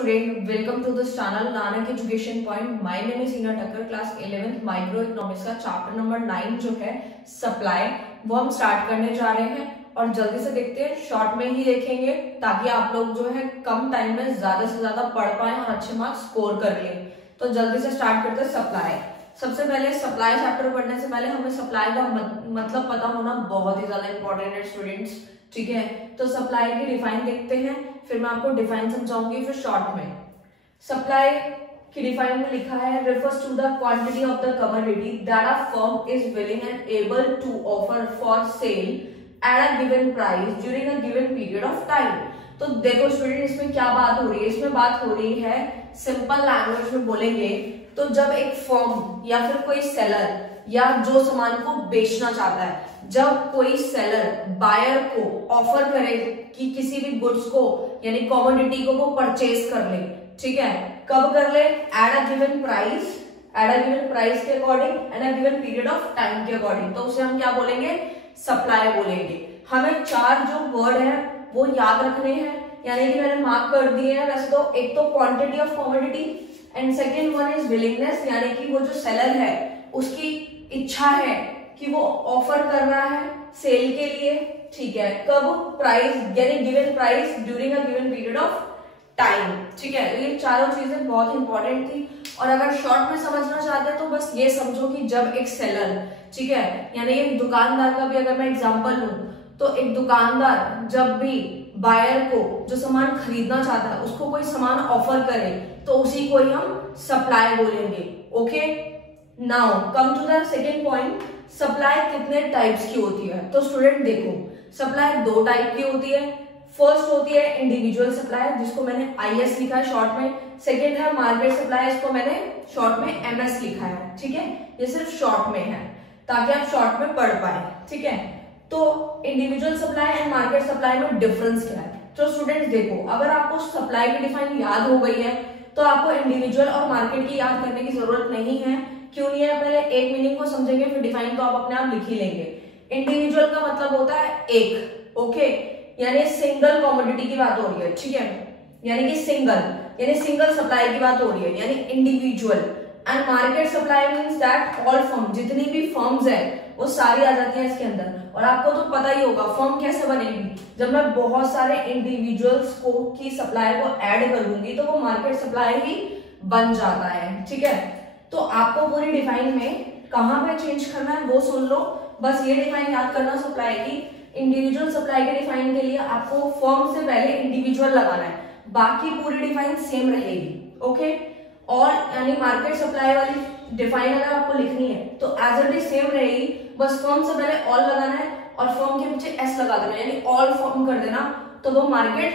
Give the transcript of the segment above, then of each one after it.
student, welcome to this channel Nanak Education Point. My name is Hina Thakkar, class 11th micro economics का chapter number 9 जो है supply, वो हम start करने जा रहे हैं और जल्दी से देखते हैं, शॉर्ट में ही देखेंगे ताकि आप लोग जो है कम टाइम में ज्यादा से ज्यादा पढ़ पाए और अच्छे मार्क्स स्कोर कर लें। तो जल्दी से स्टार्ट करते हैं सप्लाई। सबसे पहले सप्लाई चैप्टर पढ़ने से पहले हमें सप्लाई का मतलब पता होना बहुत ही ज्यादा इंपॉर्टेंट है स्टूडेंट्स, ठीक है। तो सप्लाई की डिफाइन देखते हैं, फिर मैं आपको डिफाइन समझाऊंगी फिर शॉर्ट में। सप्लाई की डिफाइन में लिखा है refers to the quantity of the commodity that a firm is willing and able to offer for sale at a given price during a given period of time। तो देखो student, इसमें क्या बात हो रही है, इसमें बात हो रही है सिंपल लैंग्वेज में बोलेंगे तो जब एक फर्म या फिर कोई सेलर या जो सामान को बेचना चाहता है, जब कोई सेलर बायर को ऑफर करे कि किसी भी गुड्स को यानी कमोडिटी को वो परचेज कर ले, ठीक है, कब कर ले, एट अ गिवन प्राइस के according and a given period of time के अकॉर्डिंग, तो उसे हम क्या बोलेंगे, सप्लाई बोलेंगे। हमें चार जो वर्ड है वो याद रखने हैं, यानी कि मैंने मार्क कर दिए हैं। वैसे तो एक तो quantity of commodity and second one is willingness, यानी कि वो जो सेलर है उसकी इच्छा है कि वो ऑफर कर रहा है सेल के लिए, ठीक है, कब, प्राइस यानी given price during a given period of time, ठीक है। तो ये चारों चीजें बहुत इंपॉर्टेंट थी और अगर शॉर्ट में समझना चाहते हैं तो बस ये समझो कि जब एक सेलर, ठीक है, यानी एक दुकानदार का भी अगर मैं एग्जांपल लूं तो एक दुकानदार जब भी बायर को जो सामान खरीदना चाहता है उसको कोई सामान ऑफर करे तो उसी को ही हम सप्लाई बोलेंगे। Okay, now come to the second point, supply कितने टाइप्स की होती है। तो स्टूडेंट देखो, सप्लाई दो टाइप की होती है। फर्स्ट होती है इंडिविजुअल सप्लाई, जिसको मैंने IS लिखा है शॉर्ट में। सेकेंड है मार्केट सप्लाई, इसको मैंने शॉर्ट में MS लिखा है, ठीक है। ये सिर्फ शॉर्ट में है ताकि आप शॉर्ट में पढ़ पाए, ठीक है। तो individual supply and market supply में डिफरेंस क्या है। तो स्टूडेंट्स देखो, अगर आपको सप्लाई की डिफाइन याद हो गई है तो आपको इंडिविजुअल और मार्केट की याद करने की जरूरत नहीं है। क्यों नहीं है, पहले एक मीनिंग को समझेंगे फिर डिफाइन तो आप अपने आप लिख ही लेंगे। इंडिविजुअल का मतलब होता है एक, ओके, यानी सिंगल कमोडिटी की बात हो रही है, ठीक है, यानी कि सिंगल सप्लाई की बात हो रही है, यानी individual. And market supply means that all firm, जितनी भी फर्म्स है वो सारी आ जाती है इसके अंदर। और आपको तो पता ही होगा फर्म कैसे बनेगी, जब मैं बहुत सारे इंडिविजुअल्स को की सप्लाई को ऐड कर दूंगी तो वो मार्केट सप्लाई ही बन जाता है, ठीक है। तो आपको पूरी डिफाइन में कहां पे चेंज करना है वो सुन लो, बस ये डिफाइन याद करना सप्लाई की। इंडिविजुअल सप्लाई के डिफाइन के लिए आपको फर्म से पहले इंडिविजुअल लगाना है, बाकी पूरी डिफाइन सेम रहेगी, ओके। और यानी मार्केट सप्लाई वाली डिफाइन अगर आपको लिखनी है तो एज इट इज सेम रहेगी, बस फर्म से पहले ऑल लगाना है और फर्म के पीछे S लगा देना, यानी ऑल फर्म कर देना, तो वो मार्केट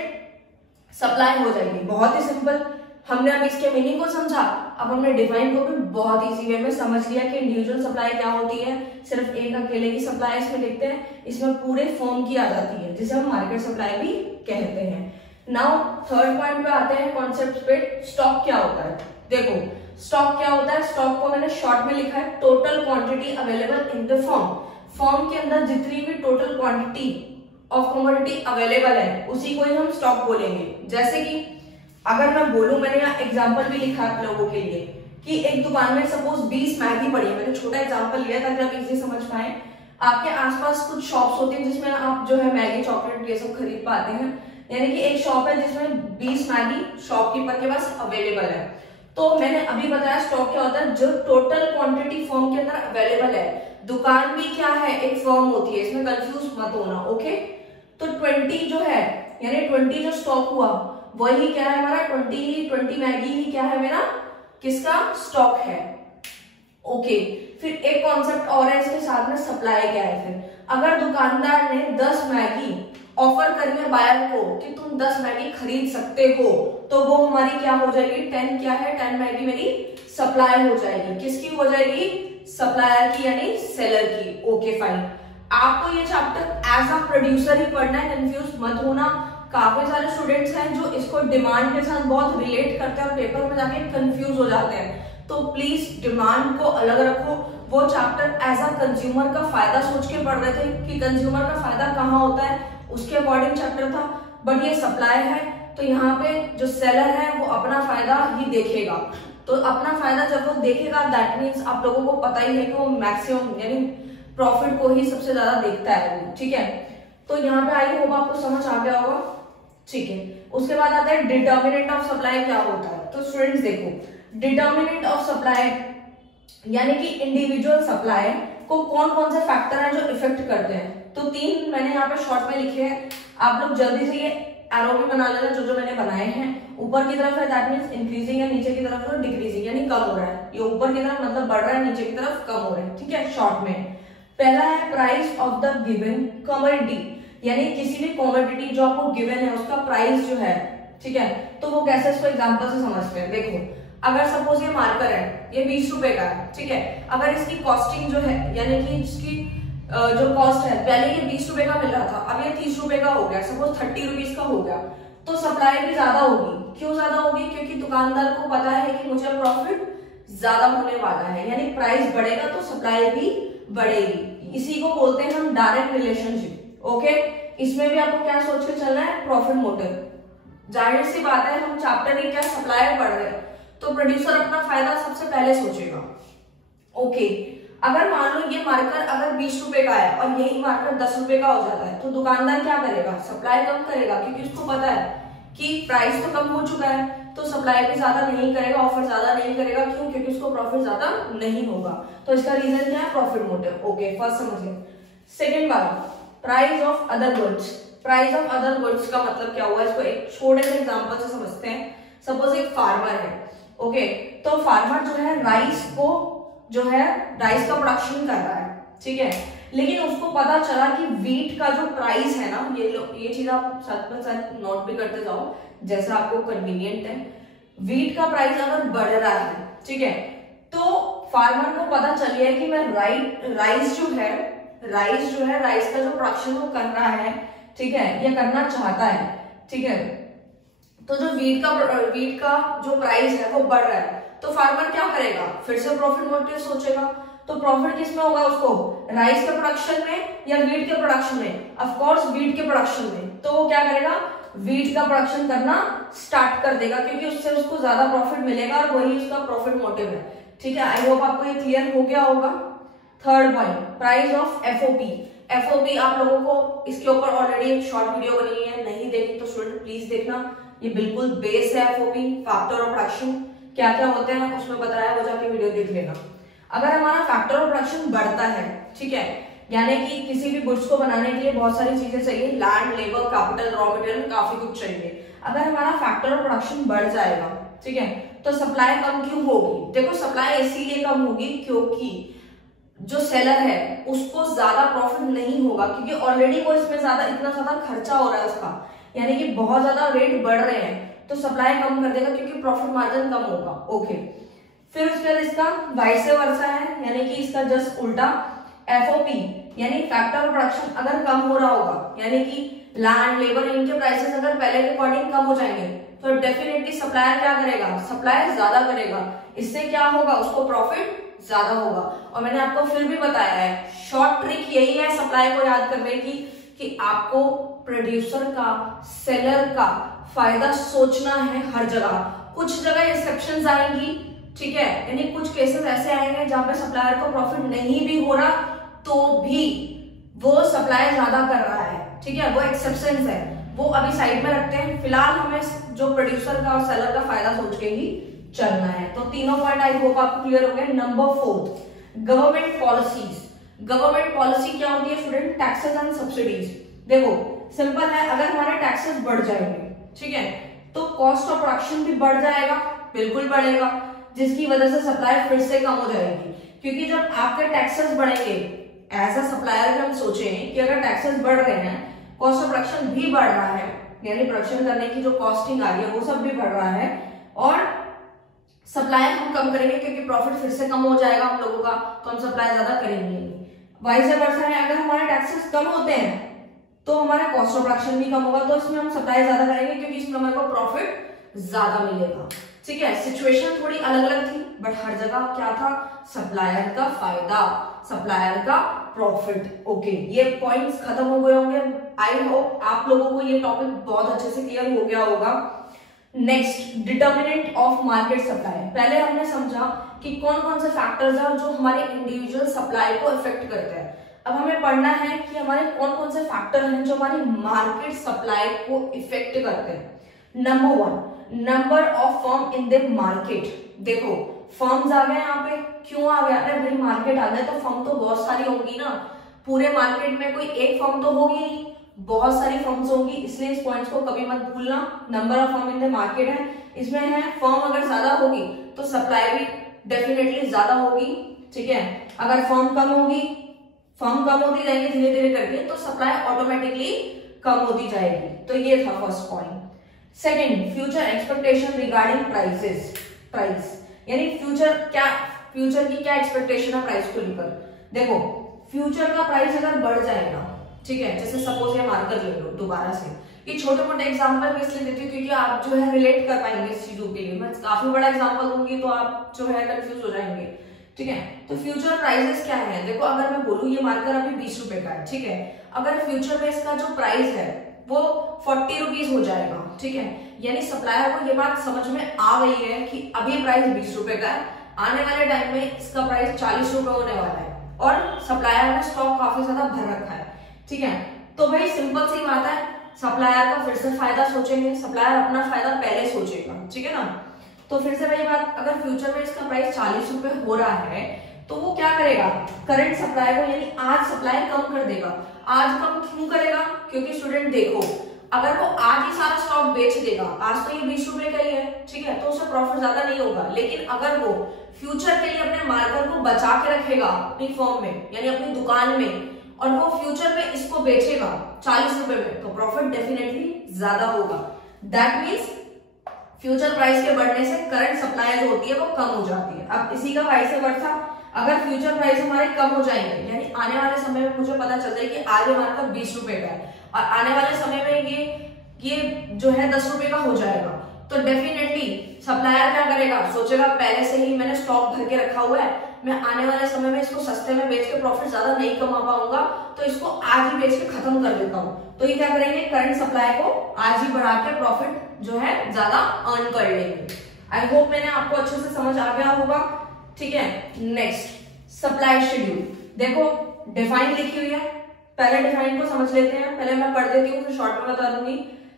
सप्लाई हो जाएगी। बहुत ही सिंपल। हमने अब इसके मीनिंग को समझा, अब हमने डिफाइन को भी बहुत इजी वे में समझ लिया कि इंडिविजुअल सप्लाई क्या होती है। सिर्फ एक अकेले की सप्लाई इसमें देखते हैं, इसमें पूरे फर्म की आ जाती है, जिसे हम मार्केट सप्लाई भी कहते हैं। नाउ थर्ड पॉइंट पे आते हैं, कॉन्सेप्ट पे। स्टॉक क्या होता है। देखो स्टॉक क्या होता है, स्टॉक को मैंने शॉर्ट में लिखा है total quantity available in the firm. Firm के अंदर जितनी भी total quantity of commodity available है उसी को ही हम स्टॉक बोलेंगे। जैसे कि अगर मैं बोलूं, मैंने यहाँ एग्जांपल भी लिखा है आप लोगों के लिए कि एक दुकान में सपोज 20 मैगी पड़ी है, मैंने छोटा एग्जांपल लिया ताकि आप इजी समझ पाए। आपके आसपास कुछ शॉप्स होती हैं जिसमें आप जो है मैगी, चॉकलेट ये सब खरीद पाते हैं, यानी कि एक शॉप है जिसमें 20 मैगी शॉपकीपर के पास अवेलेबल है। तो मैंने अभी बताया स्टॉक क्या होता है, जो टोटल क्वांटिटी फर्म के अंदर अवेलेबल है। दुकान भी क्या है, एक फर्म होती है, इसमें कंफ्यूज मत होना, ओके। तो 20 जो है, यानी 20 जो स्टॉक हुआ वही क्या है हमारा, 20 मैगी ही क्या है मेरा, किसका, स्टॉक है, ओके। फिर एक कॉन्सेप्ट और है इसके साथ में, सप्लाई क्या है। फिर अगर दुकानदार ने 10 मैगी ऑफर करी है बायर को कि तुम 10 मैगी खरीद सकते हो, तो वो हमारी क्या हो जाएगी, 10 क्या है, 10 मैगी मेरी सप्लाई हो जाएगी। किसकी हो जाएगी, सप्लायर की, यानी सेलर की, ओके फाइन। आपको ये चैप्टर एज अ प्रोड्यूसर ही पढ़ना है, कंफ्यूज मत होना। काफी सारे स्टूडेंट्स हैं जो इसको डिमांड के साथ बहुत रिलेट करते हैं और पेपर में जाके कंफ्यूज हो जाते हैं, तो प्लीज डिमांड को अलग रखो। वो चैप्टर एज अ कंज्यूमर का फायदा सोच के पढ़ रहे थे कि कंज्यूमर का फायदा कहाँ होता है, उसके अकॉर्डिंग चैप्टर था, बट ये सप्लाई है तो यहाँ पे जो सेलर है वो अपना फायदा ही देखेगा। तो अपना फायदा जब वो देखेगा दैट मीन्स आप लोगों को पता ही है कि वो मैक्सिमम यानी प्रॉफिट को ही सबसे ज्यादा देखता है वो, ठीक है। तो यहाँ पे आई होप आपको समझ आ गया होगा, ठीक है। उसके बाद आता है डिटर्मिनेंट ऑफ सप्लाई क्या होता है। तो स्टूडेंट्स देखो, डिटर्मिनेंट ऑफ सप्लाई यानी कि इंडिविजुअल सप्लाई को कौन कौन से फैक्टर हैं जो इफेक्ट करते हैं। तो 3 मैंने यहाँ पे शॉर्ट में लिखे हैं, आप लोग जल्दी से ये एरो भी बना लेना जो जो मैंने बनाए हैं। ऊपर की तरफ है दैट मींस इंक्रीजिंग है, नीचे की तरफ है डिक्रीजिंग यानी कम हो रहा है। ये ऊपर की तरफ मतलब बढ़ रहा है, नीचे की तरफ कम हो रहा है, ठीक है। शॉर्ट में पहला है price of the given commodity, यानी किसी भी कमोडिटी जो आपको गिवन है उसका प्राइस जो है, ठीक है। तो वो कैसे, इसको एग्जांपल से समझते हैं। देखो, अगर सपोज ये मार्कर है, ये 20 रुपए का है, ठीक है। अगर इसकी कॉस्टिंग जो है यानी कि इसकी जो कॉस्ट है, पहले ये 20 रुपए का मिल रहा था, अब ये 30 रुपए का हो गया, सपोज 30 रुपीज का हो गया, तो सप्लाई भी ज्यादा होगी। क्यों ज्यादा होगी? क्योंकि दुकानदार को पता है कि मुझे प्रॉफिट ज्यादा होने वाला है, यानी प्राइस बढ़ेगा तो सप्लाई भी बढ़ेगी। इसी को बोलते हैं हम डायरेक्ट रिलेशनशिप, ओके। इसमें भी आपको क्या सोच के चलना है, प्रॉफिट मोटिव। जाहिर सी बात है, हम चैप्टर की क्या सप्लाई बढ़ रहे हैं तो प्रोड्यूसर अपना फायदा सबसे पहले सोचेगा, ओके। अगर मान लो ये मार्कर अगर 20 रुपए का है और यही मार्कर 10 रुपए का हो जाता है, तो दुकानदार क्या करेगा, सप्लाई कम करेगा, क्योंकि उसको पता है कि प्राइस तो कम हो चुका है, तो सप्लाई भी ज्यादा नहीं करेगा, ऑफर ज्यादा नहीं करेगा। क्यों? क्योंकि उसको प्रॉफिट ज्यादा नहीं होगा। तो इसका रीजन क्या है, प्रॉफिट मोटिव, ओके। फर्स्ट समझिए। सेकेंड वाला, price of other goods. Price of other goods का मतलब क्या हुआ, इसको एक छोटे से एग्जांपल से समझते हैं। सपोज एक फार्मर है, ओके। तो फार्मर जो है राइस को जो है राइस का प्रोडक्शन कर रहा है, ठीक है। लेकिन उसको पता चला कि वीट का जो प्राइस है ना, ये चीज आप साथ में साथ नोट भी करते जाओ जैसा आपको कन्वीनियंट है। वीट का प्राइस अगर बढ़ रहा है, ठीक है, तो फार्मर को पता चल गया कि मैं राइस जो है राइस का जो प्रोडक्शन वो कर रहा है, ठीक है, या करना चाहता है, ठीक है। तो जो वीट का जो प्राइस है वो बढ़ रहा है, तो फार्मर क्या करेगा, फिर से प्रॉफिट मोटिव सोचेगा। तो प्रॉफिट किस में होगा उसको, राइस के प्रोडक्शन में या वीट के प्रोडक्शन में? ऑफ कोर्स वीट के प्रोडक्शन में। तो वो क्या करेगा, वीट का प्रोडक्शन करना स्टार्ट कर देगा, क्योंकि उससे उसको ज्यादा प्रॉफिट मिलेगा और वही उसका प्रॉफिट मोटिव है, ठीक है। आई होप आपको ये क्लियर हो गया होगा। Third point, price of FOP. FOP आप लोगों को इसके ऊपर ऑलरेडी एक शॉर्ट वीडियो बनी है, नहीं देखी तो स्टूडेंट प्लीज देखना, ये बिल्कुल बेस है। एफओपी फैक्टर ऑफ प्रोडक्शन क्या क्या होते हैं उसमें बताया, वो जाके वीडियो देख लेना। अगर हमारा फैक्टर ऑफ प्रोडक्शन बढ़ता है, ठीक है, यानी कि किसी भी गुड्स को बनाने के लिए बहुत सारी चीजें चाहिए, land, labour, capital, raw material, काफी कुछ चाहिए। अगर हमारा फैक्टर ऑफ प्रोडक्शन बढ़ जाएगा, ठीक है, तो सप्लाई कम क्यों होगी? देखो, सप्लाई इसीलिए कम होगी क्योंकि जो सेलर है उसको ज्यादा प्रॉफिट नहीं होगा, क्योंकि ऑलरेडी वो इसमें इतना ज्यादा खर्चा हो रहा है उसका, यानी कि बहुत ज्यादा रेट बढ़ रहे हैं, तो सप्लाई कम कर देगा क्योंकि प्रॉफिट मार्जिन कम होगा, ओके। फिर उसके बाद इसका वाइस वर्सा है, यानी कि इसका जस्ट उल्टा। एफओपी यानी फैक्टर ऑफ प्रोडक्शन अगर कम हो रहा होगा, यानी कि लैंड, लेबर, इनके प्राइसेस अगर पहले के अकॉर्डिंग कम हो जाएंगे, तो डेफिनेटली सप्लायर क्या करेगा, सप्लाई ज्यादा करेगा। इससे क्या होगा, उसको प्रॉफिट ज्यादा होगा। और मैंने आपको फिर भी बताया है, शॉर्ट ट्रिक यही है सप्लाई को याद करने की, कि आपको प्रोड्यूसर का, सेलर का फायदा सोचना है हर जगह। कुछ जगह एक्सेप्शंस आएंगी, ठीक है, यानी कुछ केसेस ऐसे आएंगे जहां पे सप्लायर को प्रॉफिट नहीं भी हो रहा तो भी वो सप्लाई ज्यादा कर रहा है, ठीक है, वो एक्सेप्शंस है, वो अभी साइड में रखते हैं। फिलहाल हमें जो प्रोड्यूसर का और सेलर का फायदा सोच के ही चलना है। तो तीनों पॉइंट आई होप आपको क्लियर हो गए। Number 4, government policies. Government policy क्या होती है स्टूडेंट, टैक्सेस एंड सब्सिडीज। देखो सिंपल है, अगर हमारे टैक्सेस बढ़ जाएंगे, ठीक है, तो कॉस्ट ऑफ प्रोडक्शन भी बढ़ जाएगा, बिल्कुल बढ़ेगा, जिसकी वजह से सप्लाई फिर से कम हो जाएगी। क्योंकि जब आपके टैक्सेस बढ़ेंगे, एज अ सप्लायर हम सोचें कि अगर टैक्सेस बढ़ रहे हैं, कॉस्ट ऑफ प्रोडक्शन भी बढ़ रहा है, यानी प्रोडक्शन करने की जो कॉस्टिंग आ रही है वो सब भी बढ़ रहा है, और सप्लाई हम कम करेंगे क्योंकि प्रॉफिट फिर से कम हो जाएगा हम लोगों का, तो हम सप्लाई ज्यादा करेंगे। वाइस वर्सा है, अगर हमारे टैक्सेस कम होते हैं तो हमारा कॉस्ट ऑफ प्रोडक्शन भी कम होगा, तो इसमें हम सप्लाई ज्यादा करेंगे क्योंकि इसमें हमारे को प्रॉफिट ज्यादा मिलेगा, ठीक है। सिचुएशन थोड़ी अलग अलग थी, बट हर जगह क्या था, सप्लायर का फायदा, सप्लायर का प्रॉफिट, ओके। ये पॉइंट्स खत्म हो गए होंगे। आई होप आप लोगों को ये टॉपिक बहुत अच्छे से क्लियर हो गया होगा। Next, determinant of market supply. पहले हमने समझा कि कौन कौन से फैक्टर्स हैं जो हमारे इंडिविजुअल सप्लाई को इफेक्ट करते हैं। अब हमें पढ़ना है कि हमारे कौन कौन से फैक्टर हैं जो हमारी मार्केट सप्लाई को इफेक्ट करते हैं। Number 1, number of firm in the market. देखो फर्म्स आ गए यहाँ पे, क्यों आ गया? अरे भाई मार्केट आ गया तो फर्म तो बहुत सारी होंगी ना, पूरे मार्केट में कोई एक फर्म तो होगी नहीं, बहुत सारी फर्म्स होंगी, इसलिए इस पॉइंट्स को कभी मत भूलना। Number of firm in the market है, इसमें है फर्म अगर ज्यादा होगी तो सप्लाई भी डेफिनेटली ज्यादा होगी, ठीक है। अगर फर्म कम होगी, फर्म कम होती जाएंगे धीरे धीरे करके, तो सप्लाई ऑटोमेटिकली कम होती जाएगी। तो ये था first point. Second, future expectation regarding prices. Price यानी फ्यूचर की क्या एक्सपेक्टेशन है प्राइस को लेकर। देखो फ्यूचर का प्राइस अगर बढ़ जाएगा, ठीक है, जैसे सपोज ये मार्कर ले लो दोबारा से, ये छोटे मोटे एग्जांपल मैं इसलिए देती हूँ क्योंकि आप जो है रिलेट कर पाएंगे इस चीजों के लिए। मैं काफी बड़ा एग्जांपल दूंगी तो आप जो है कंफ्यूज हो जाएंगे, ठीक है। तो फ्यूचर प्राइसेस क्या है? देखो अगर मैं बोलूँ ये मार्कर अभी 20 रुपए का है, ठीक है, अगर फ्यूचर में इसका जो प्राइस है वो 40 रुपीज हो जाएगा, ठीक है, यानी सप्लायर को ये बात समझ में आ गई है कि अभी प्राइस 20 रुपए का है, आने वाले टाइम में इसका प्राइस 40 रुपए होने वाला है, और सप्लायर ने स्टॉक काफी ज्यादा भर रखा है, ठीक है। तो भाई सिंपल सी बात है, सप्लायर का फिर से फायदा सोचेंगे, सप्लायर अपना फायदा पहले सोचेगा, ठीक है ना। तो फिर से वही बात, अगर फ्यूचर में इसका प्राइस 40 रुपए हो रहा है तो वो क्या करेगा? करंट सप्लाई को यानी आज सप्लाई कम कर देगा। आज कम क्यों करेगा? क्योंकि स्टूडेंट देखो अगर वो आज ही सारा स्टॉक बेच देगा, आज तो ये 20 रुपए का ही है, ठीक है, तो उससे प्रॉफिट ज्यादा नहीं होगा। लेकिन अगर वो फ्यूचर के लिए अपने मार्कर को बचा के रखेगा अपनी फर्म में यानी अपनी दुकान में, और वो फ्यूचर में इसको बेचेगा 40 रुपए में, तो प्रॉफिट डेफिनेटली ज्यादा होगा। दैट मीन्स फ्यूचर प्राइस के बढ़ने से करंट सप्लाई जो होती है वो कम हो जाती है। अब इसी का वाइस वर्सा, अगर फ्यूचर प्राइस हमारे कम हो जाएंगे यानी आने वाले समय में मुझे पता चल जाए कि आज हमारे पास 20 रुपए का है और आने वाले समय में ये जो है 10 रुपए का हो जाएगा, तो डेफिनेटली सप्लायर क्या करेगा? सोचेगा पहले से ही मैंने स्टॉक भर के रखा हुआ है, मैं आने वाले समय में इसको सस्ते में बेच के प्रॉफिट ज्यादा नहीं कमा पाऊंगा, तो इसको आज ही बेच के खत्म कर देता हूँ। तो ये क्या करेंगे? करंट सप्लाई को आज ही बढ़ा के प्रॉफिट जो है ज्यादा अर्न कर लेंगे। आई होप मैंने आपको अच्छे से समझ आ गया होगा, ठीक है। Next, supply schedule. देखो डिफाइन लिखी हुई है, पहले डिफाइन को समझ लेते हैं, पहले मैं पढ़ देती हूँ फिर शॉर्ट में बता दूंगी।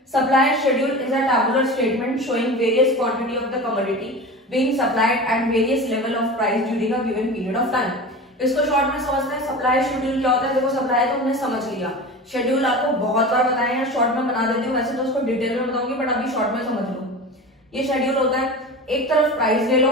Supply schedule is a tabular statement showing various quantity of the commodity being supplied at various level of price during a given period of time। इसको शॉर्ट में समझते हैं। सप्लाई शेड्यूल क्या होता है? देखो सप्लाई तो हमने समझ लिया, शेड्यूल आपको बहुत बार बताया है, शॉर्ट में बना देती हूँ, वैसे तो उसको डिटेल में बताऊंगी बट अभी शॉर्ट में समझ लो। ये शेड्यूल होता है, एक तरफ प्राइस ले लो,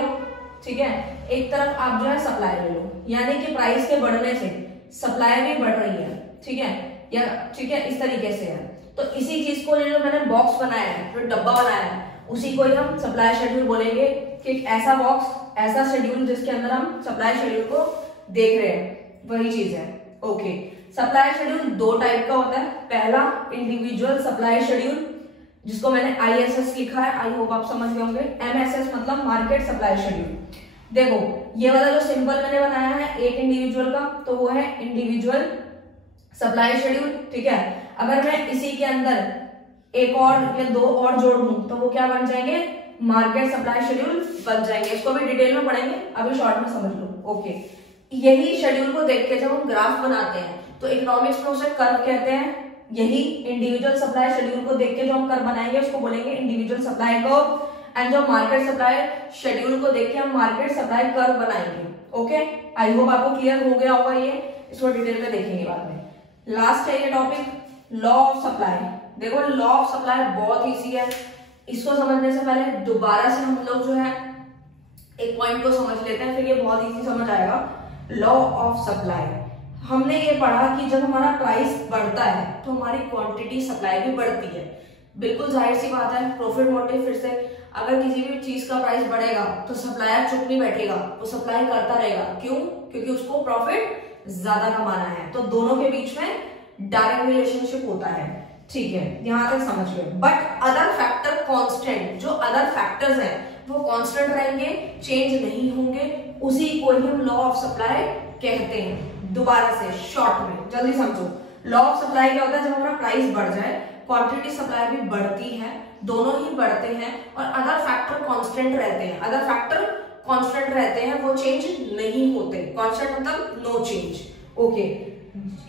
ठीक है, एक तरफ आप जो है सप्लाई ले लो, यानी कि प्राइस के बढ़ने से सप्लाई भी बढ़ रही है, ठीक है, या ठीक है इस तरीके से है। तो इसी चीज को जो मैंने बॉक्स बनाया है, जो डब्बा बनाया है, उसी को ही हम सप्लाई शेड्यूल बोलेंगे कि ऐसा बॉक्स, ऐसा शेड्यूल जिसके अंदर हम सप्लाई शेड्यूल को देख रहे हैं, वही चीज है। ओके, सप्लाई शेड्यूल दो टाइप का होता है। पहला इंडिविजुअल सप्लाई शेड्यूल, जिसको मैंने ISS लिखा है, आई होप आप समझ गए होंगे। MSS मतलब मार्केट सप्लाई शेड्यूल। देखो ये वाला जो सिंपल मैंने बनाया है एक इंडिविजुअल का, तो वो है इंडिविजुअल सप्लाई शेड्यूल, ठीक है। अगर मैं इसी के अंदर एक और या दो और जोड़ दूं तो वो क्या बन जाएंगे? मार्केट सप्लाई शेड्यूल बन जाएंगे। इसको भी डिटेल में पढ़ेंगे, अभी शॉर्ट में समझ लो। ओके, यही शेड्यूल को देख के जब हम ग्राफ बनाते हैं तो इकोनॉमिक्स में उसे कर्व कहते हैं। यही इंडिविजुअल सप्लाई शेड्यूल को देख के जो हम कर्व बनाएंगे उसको बोलेंगे इंडिविजुअल सप्लाई कर्व, एंड जो मार्केट सप्लाई शेड्यूल को देख के हम मार्केट सप्लाई कर्व बनाएंगे। ओके, आई होप आपको क्लियर हो गया होगा ये, इसको डिटेल में देखेंगे बाद में। लास्ट है ये टॉपिक, लॉ ऑफ सप्लाई। देखो लॉ ऑफ सप्लाई बहुत इजी है, इसको समझने से पहले दोबारा से हम लोग जो है एक पॉइंट को समझ लेते हैं, फिर ये बहुत इजी समझ आएगा। लॉ ऑफ सप्लाई, हमने ये पढ़ा कि जब हमारा प्राइस बढ़ता है तो हमारी क्वांटिटी सप्लाई भी बढ़ती है। बिल्कुल जाहिर सी बात है, प्रॉफिट मोटिव फिर से, अगर किसी भी चीज का प्राइस बढ़ेगा तो सप्लायर चुप नहीं बैठेगा, वो सप्लाई करता रहेगा। क्यों? क्योंकि उसको प्रॉफिट ज्यादा कमाना है। तो दोनों के बीच में डायरेक्ट रिलेशनशिप होता है, ठीक है, यहां तक समझ गए। बट अदर फैक्टर कांस्टेंट, जो अदर फैक्टर्स हैं वो कांस्टेंट रहेंगे, चेंज नहीं होंगे, उसी को ही हम लॉ ऑफ सप्लाई कहते हैं। दोबारा से शॉर्ट में जल्दी समझो, लॉ ऑफ सप्लाई क्या होता है? जब हमारा प्राइस बढ़ जाए, क्वांटिटी सप्लाई भी बढ़ती है, दोनों ही बढ़ते हैं, और अदर फैक्टर कांस्टेंट रहते हैं। अदर फैक्टर कांस्टेंट रहते हैं, वो चेंज नहीं होते। कांस्टेंट मतलब नो चेंज। ओके,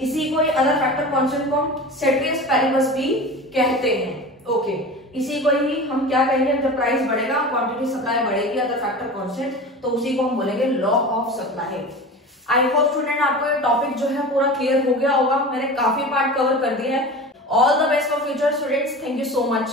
इसी को अदर फैक्टर कांस्टेंट को हम सेट्रियस पैरिबस भी कहते हैं। ओके, इसी को ही हम क्या कहेंगे, जब प्राइस बढ़ेगा, क्वांटिटी सप्लाई बढ़ेगी, अदर फैक्टर कांस्टेंट, तो उसी को हम बोलेंगे law of supply. I hope student आपको ये टॉपिक जो है पूरा क्लियर हो गया होगा। मैंने काफी पार्ट कवर कर दिया है। All the best for future students. Thank you so much.